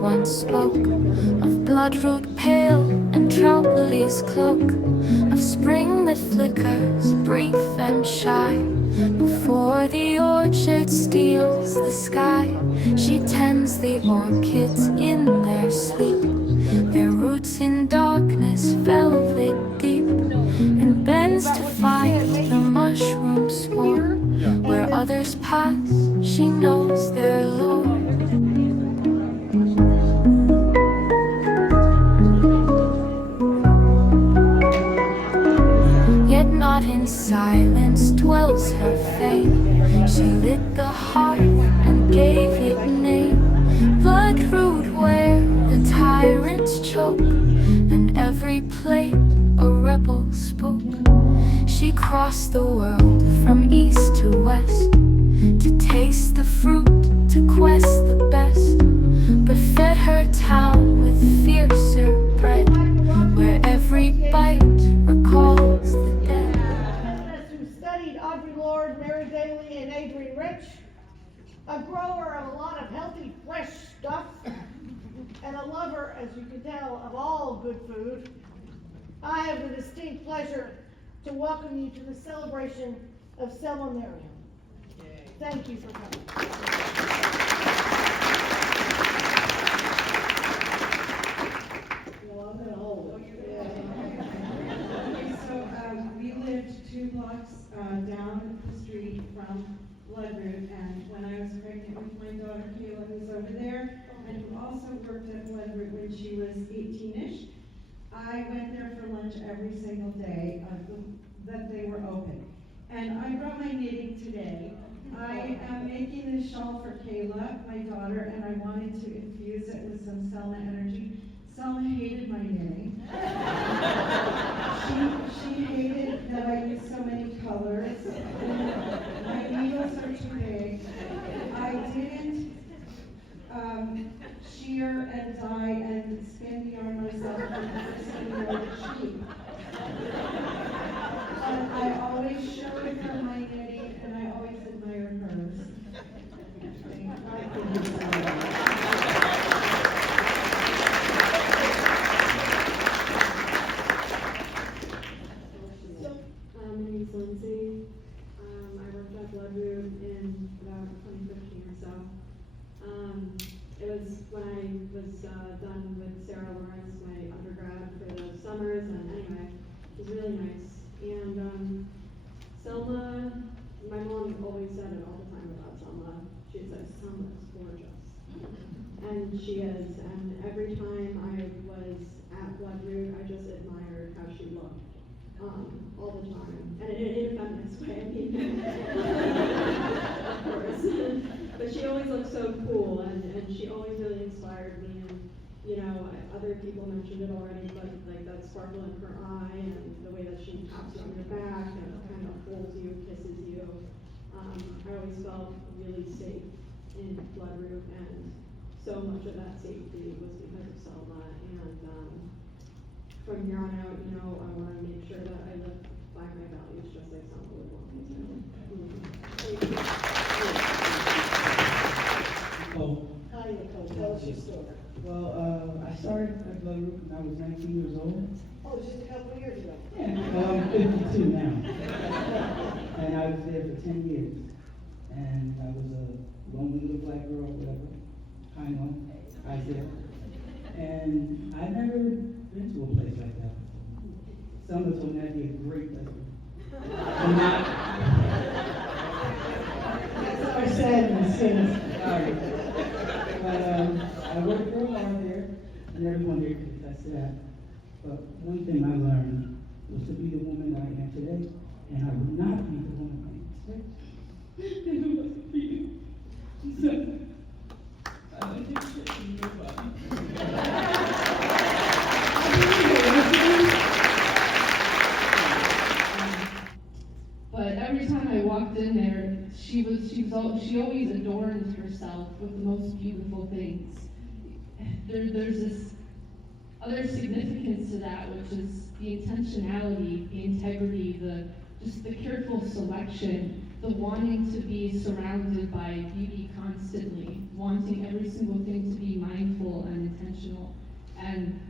once spoke of bloodroot pale and trout lily's cloak, of spring that flickers brief and shy before the orchard steals the sky. She tends the orchids in their sleep, their roots in darkness velvet deep, and bends to find the mushroom swarm. Where others pass, she knows their lore. Yet not in silence dwells her fame. She lit the hearth and gave it name. Bloodroot where the tyrants choke, and every plate a rebel spoke. She crossed the world from east to west, to taste the fruit, to quest the best, but fed her town with fiercer bread, where every bite recalls the dead. Who studied Audre Lorde, Mary Daly, and Adrienne Rich, a grower of a lot of healthy, fresh stuff, and a lover, as you can tell, of all good food. I have the distinct pleasure to welcome you to the celebration of Selma Miriam. Thank you for coming. Well, I'm gonna hold it. So we lived 2 blocks down the street from Bloodroot, and when I was pregnant with my daughter Kayla, who's over there, and who also worked at Bloodroot when she was 18-ish, I went there for lunch every single day that they were open. And I brought my knitting today. I am making this shawl for Kayla, my daughter, and I wanted to infuse it with some Selma energy. Selma hated my knitting. She hated that I used so many colors. My needles are too big. I didn't shear and dye and spin yarn myself because it's really cheap. But I always showed her my knitting, and I always admired hers. Thank you so much. My name is Lindsay. I worked at Bloodroot in about 2015 or so. It was when I was done with Sarah Lawrence, my undergrad, for the summers, and anyway, it was really nice. And Selma, my mom always said it all the time about Selma. She said, Selma is gorgeous. And she is. And every time I was at Bloodroot, I just admired how she looked. All the time, and in a feminist way, I mean, of course. But she always looked so cool, and she always really inspired me. And you know, other people mentioned it already, but like that sparkle in her eye, and the way that she taps you on your back and kind of holds you, kisses you. I always felt really safe in Bloodroot, and so much of that safety was because of Selma. And from here on out, you know, I want to make sure that I live by my values just like Selma would want me to. Hi, Nicole. Tell us your story. Well, I started at Bloodroot when I was 19 years old. Oh, just a couple of years ago. Yeah, well, I'm 52 now. And I was there for 10 years. And I was a lonely little black girl, whatever. Kind of, Isaiah. And I never been to a place like that before. Selma told me that'd be a great place. That's our sadness, yes. Sorry. But I worked real hard there, and everyone here can attest to that. But one thing I learned was to be the woman that I am today, and I would not be the woman I am today. And it wasn't for you. So, I don't think shit from nobody. But every time I walked in there, she always adorned herself with the most beautiful things. There's this other significance to that, which is the intentionality, the integrity, just the careful selection the wanting to be surrounded by beauty constantly, wanting every single thing to be mindful and intentional. And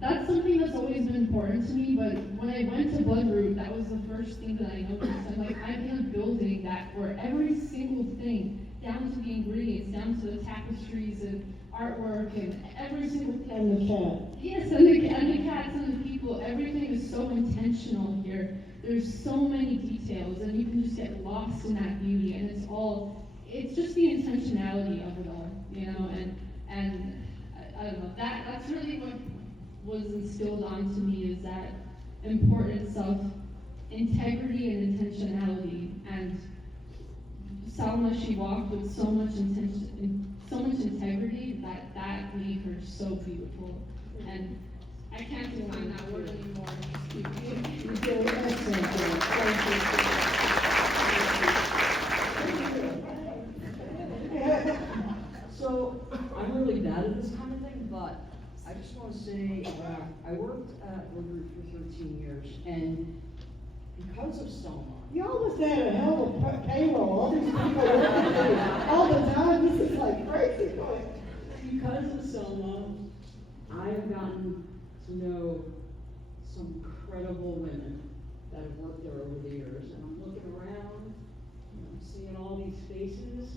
that's something that's always been important to me, but when I went to Bloodroot, that was the first thing that I noticed. I'm like, I began building that where every single thing, down to the ingredients, down to the tapestries and artwork and every single thing. And the cat. Yes, and the cats and the people, everything is so intentional here. There's so many details, and you can just get lost in that beauty, and it's just the intentionality of it all, you know, and I don't know, that's really what was instilled onto me, is that importance of integrity and intentionality. And Selma, she walked with so much intention, so much integrity that made her so beautiful. And I can't define that word anymore. You did an excellent job. Thank you. So, I'm really bad at this kind of thing, but I just want to say, I worked at Woodward for 13 years, and because of Selma, Y'all must have had a hell of a payroll, all these people working for you all the time, this is like crazy. Go ahead. because of Selma, I've gotten to know some incredible women that have worked there over the years, and I'm looking around, and I'm seeing all these faces,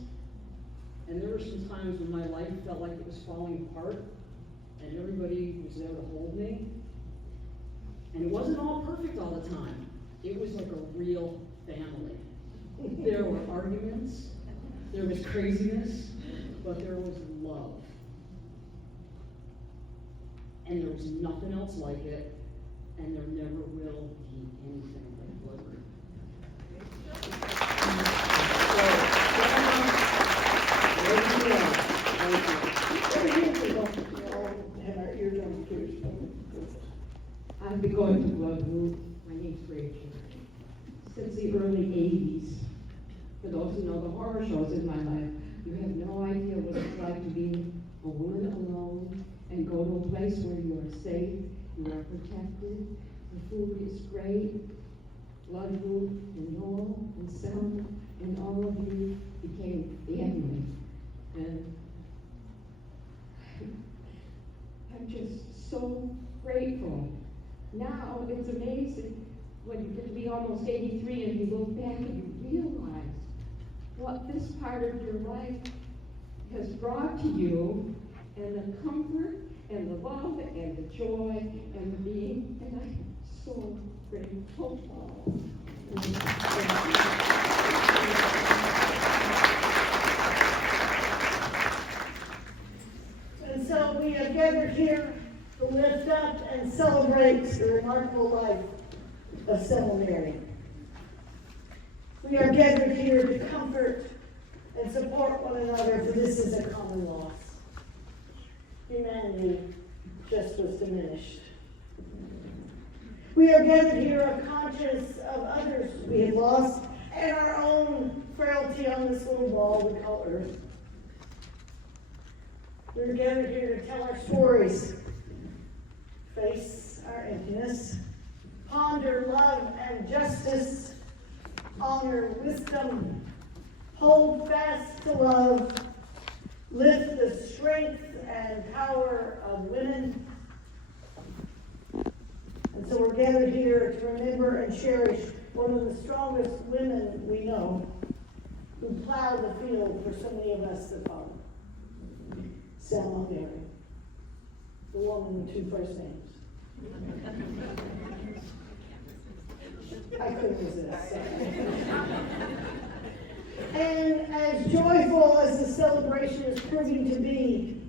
and there were some times when my life felt like it was falling apart, and everybody was there to hold me, and it wasn't all perfect all the time. It was like a real family. There were arguments, there was craziness, but there was love. And there was nothing else like it, and there never will be anything like Bloodroot. And our eardrums too. I've been going to Bloodroot, my name's Rachel, since the early 80s. For those who know the horror shows in my life, you have no idea what it's like to be a woman alone and go to a place where you are safe, you are protected, the food is great. Bloodroot and Noel and Selma and all of you became family. And I'm just so grateful. Now it's amazing when you get to be almost 83 and you look back and you realize what this part of your life has brought to you, and the comfort and the love and the joy and the being, and I'm so grateful. And so we are gathered here to lift up and celebrate the remarkable life of Selma Miriam. We are gathered here to comfort and support one another, for this is a common loss. Humanity just was diminished. We are gathered here conscious of others we have lost and our own frailty on this little ball we call Earth. We're gathered here to tell our stories, face our emptiness, ponder love and justice, honor wisdom, hold fast to love, lift the strength and power of women. And so we're gathered here to remember and cherish one of the strongest women we know, who plowed the field for so many of us that follow. Selma Miriam, the woman with two first names. I couldn't resist. And as joyful as the celebration is proving to be,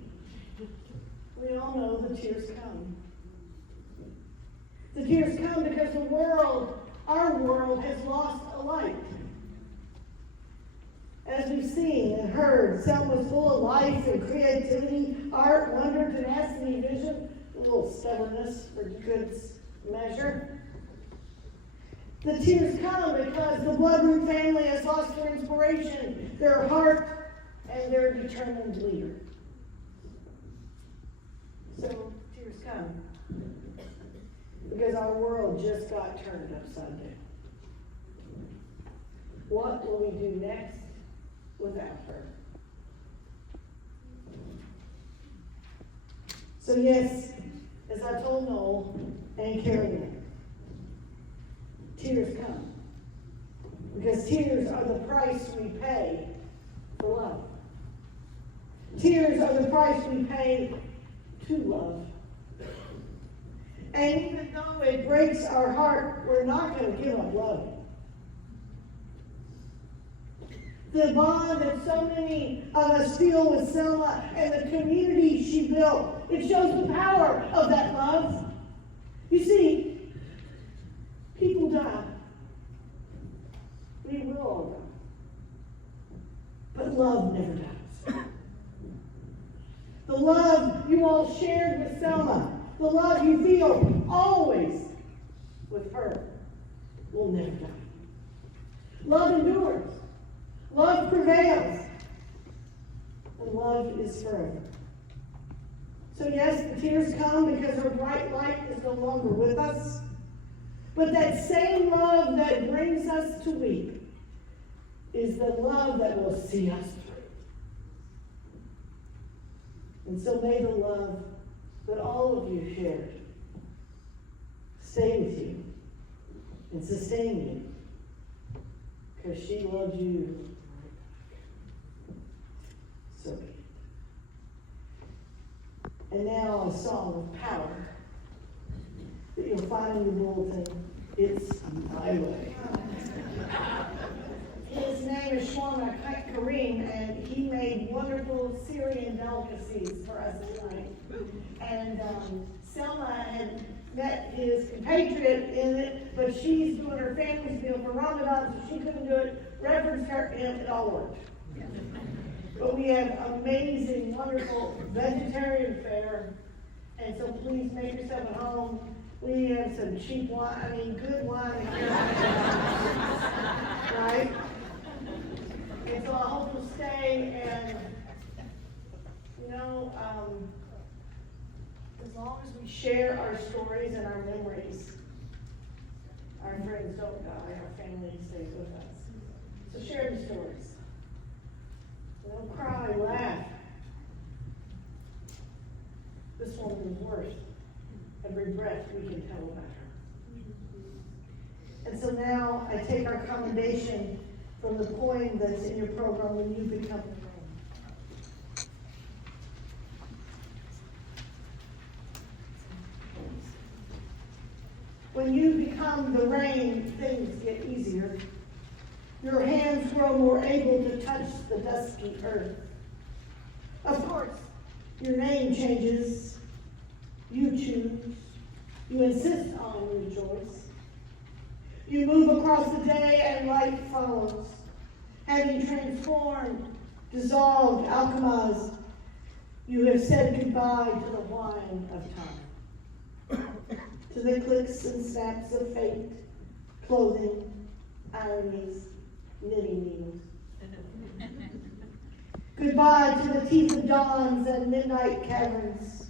we all know the tears come. The tears come because the world, our world, has lost a light. As we've seen and heard, Selma was full of life and creativity, art, wonder, tenacity, vision, a little stubbornness for good measure. The tears come because the Bloodroot family has lost their inspiration, their heart, and their determined leader. So tears come because our world just got turned upside down. What will we do next without her? So yes, as I told Noel and Carolyn, tears come. Because tears are the price we pay for love. Tears are the price we pay to love. And even though it breaks our heart, we're not going to give up loving. The bond that so many of us feel with Selma and the community she built, it shows the power of that love. You see, people die. We will all die. But love never dies. The love you all shared with Selma, the love you feel always with her, will never die. Love endures. Love prevails. And love is forever. So yes, the tears come because her bright light is no longer with us. But that same love that brings us to weep is the love that will see us through. And so may the love that all of you shared stay with you and sustain you, because she loves you. So be it. And now a song of power that you'll find in your bulletin. It's My Way. His name is Shwarma Kareem, and he made wonderful Syrian delicacies for us tonight. And Selma had met his compatriot in it, but she's doing her family's meal for Ramadan, so she couldn't do it. Referenced her, and it all worked. But we have amazing, wonderful vegetarian fare, and so please make yourself at home. We have some cheap wine, good wine here. Right? And so I hope you'll stay, and, as long as we share our stories and our memories, our friends don't die, our family stays with us. So share the stories. Don't cry, laugh. This woman is worth every breath we can tell about her. And so now I take our commendation from the poem that's in your program, When You Become the Rain. When you become the rain, things get easier. Your hands grow more able to touch the dusky earth. Of course, your name changes. You choose. You insist on rejoice. You move across the day and light follows. Having transformed, dissolved, alchemized, you have said goodbye to the wine of time. To the clicks and snaps of fate, clothing, ironies, knitting needles. Goodbye to the teeth of dawns and midnight caverns,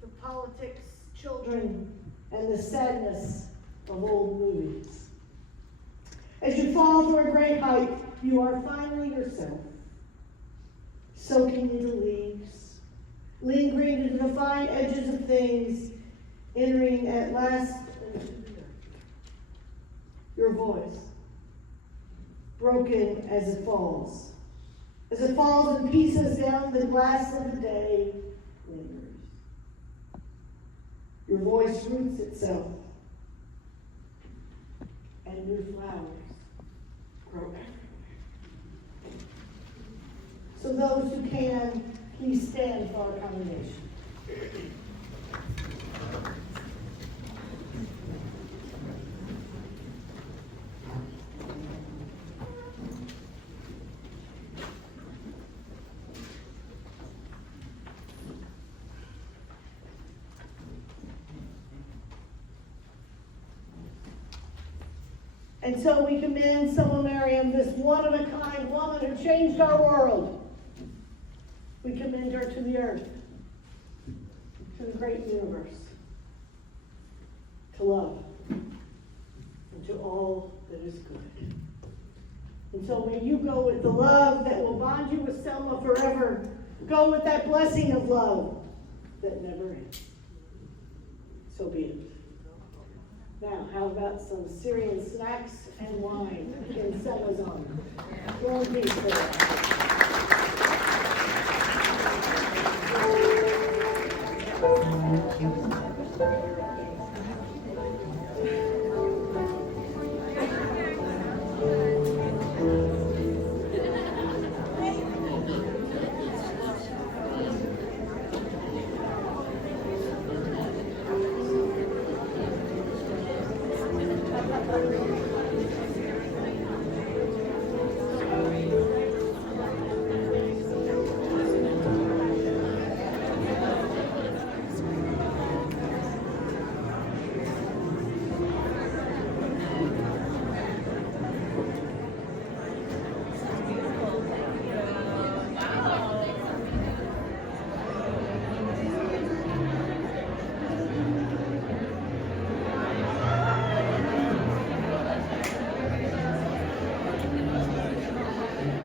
the politics, children, and the sadness of old movies. As you fall to a great height, you are finally yourself, soaking into leaves, lingering into the fine edges of things, entering at last into the earth. Your voice, broken as it falls in pieces down the glass of the day, lingers. Your voice roots itself, and new flowers grow everywhere. So those who can, please stand for our commendation. And so we commend Selma Miriam, this one-of-a-kind woman who changed our world. We commend her to the earth, to the great universe, to love, and to all that is good. And so may you go with the love that will bond you with Selma forever. Go with that blessing of love that never ends. So be it. Now, how about some Syrian snacks and wine in Selma's honor? Go in peace, Sarah.